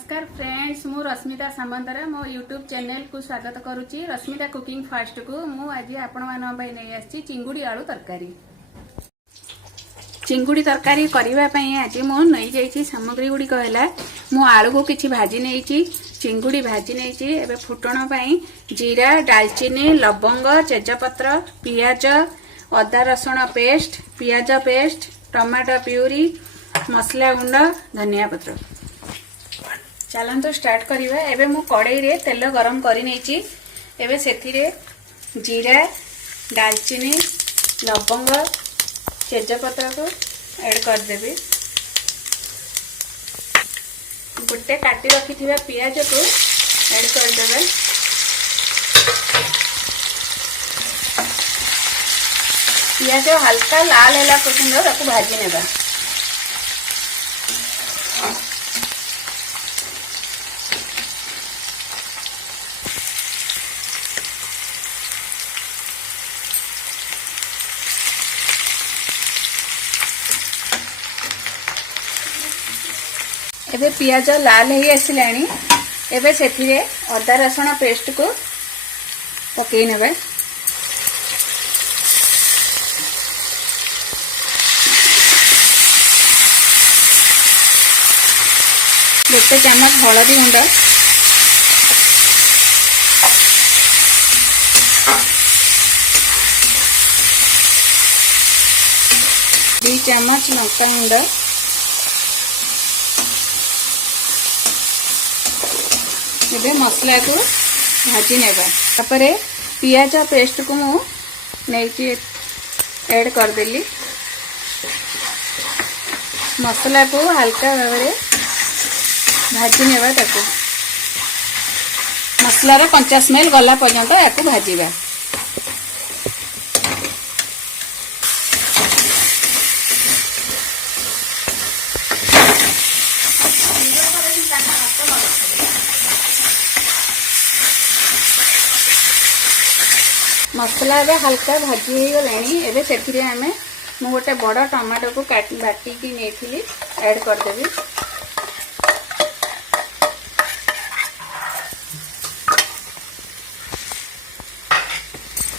नमस्कार फ्रेंड्स, मु रश्मिता सामंतरा मो यूट्यूब चैनल को स्वागत करुच्ची। रश्मिता कुकिंग फास्ट को मु आज आपण मान नहीं आसी चिंगुड़ी आलू तरकारी। चिंगुड़ी तरकारी करने आज मु नहीं जाइए सामग्री गुड़िक है मु आलू को किसी भाजी नहीं चिंगुड़ी भाजी नहीं एवं फुटण जीरा डालचीनी लवंग तेजपत्र पियाज अदा रसुण पेस्ट पियाज पेस्ट टमाटो प्यूरी मसला गुंड धनिया पत्र। चलते स्टार्ट करिवा। एबे मु कड़ाई रे तेल गरम करी नेची। एबे सेथिरे जीरा दालचीनी लवंग तेजपत्र को ऐड कर देबी। गोटे काटी रखिथिबा पियाज को ऐड कर देबे। पियाज हल्का लाल होला पर्यंत ताको भाजी नेबा। एबे पियाज लाल ही आसिलानी। एबे सेथिरे अदा रसुण पेस्ट को पकई नेबे। गोटे चम्मच हलदी गुंड, दो चम्मच लंका गुंड, एबे मसला को भाजी नेबा। तापरे पियाज पेस्ट को मु नहीं ऐड कर देली। मसला को हल्का भाव में भाजी नेबा। ताको मसलार कंचा स्मेल गला पर्यंत याको भाजीबा। मसला एबे हल्का भाजी हो गलानी। एबे सेथिरे हमें मु गोटे बड़ टमाटो को बाटी की नेथिली ऐड कर देबी।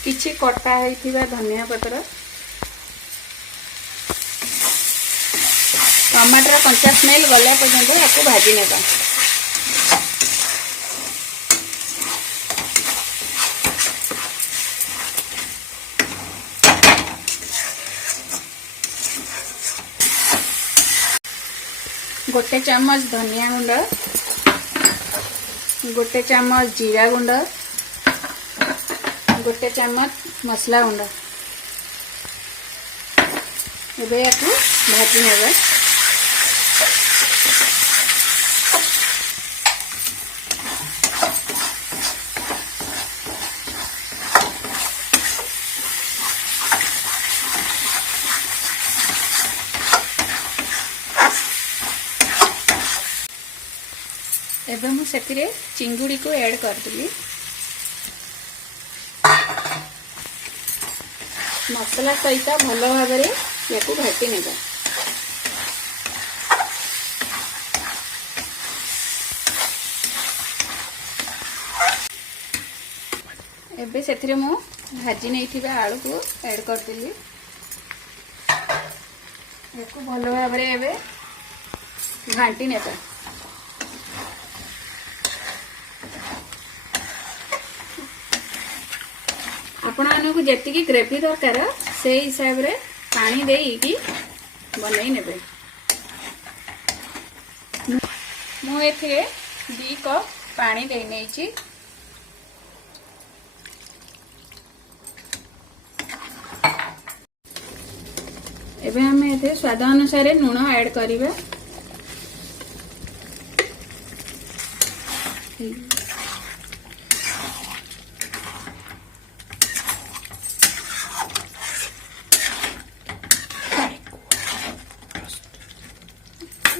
किछि कटा होइथिबा धनिया पत्र, टमाटर कंचा स्मेल गला पर्यंत याको भाजी नेबा। गोटे चम्मच धनिया गुंड, गोटे चम्मच जीरा गुंड, गोटे चम्मच मसला गुंड। एबे याको भाजी नेबा। एबे मु सेतिरे चिंगुड़ी को ऐड कर देली। मसला सहित भल भाव में याको भाटी नेबा। एबे सेतिरे मु भाजी नैथिबा आलू को ऐड कर देली। याको भल भाव में एबे घांटी नेबा। आपण मानक जेतिकी ग्रेवी दरकार से हिसाब रे पानी देकी बनई नेबे। मु एथे 2 कप पानी दे नेची। एबे हम एथे स्वाद अनुसार लूण ऐड करिबा।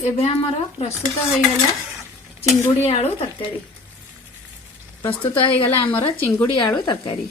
एबे हमर प्रस्तुत हो गला चिंगुड़ी आलू तरकारी। प्रस्तुत हो गला हमर चिंगुड़ी आलू तरकारी।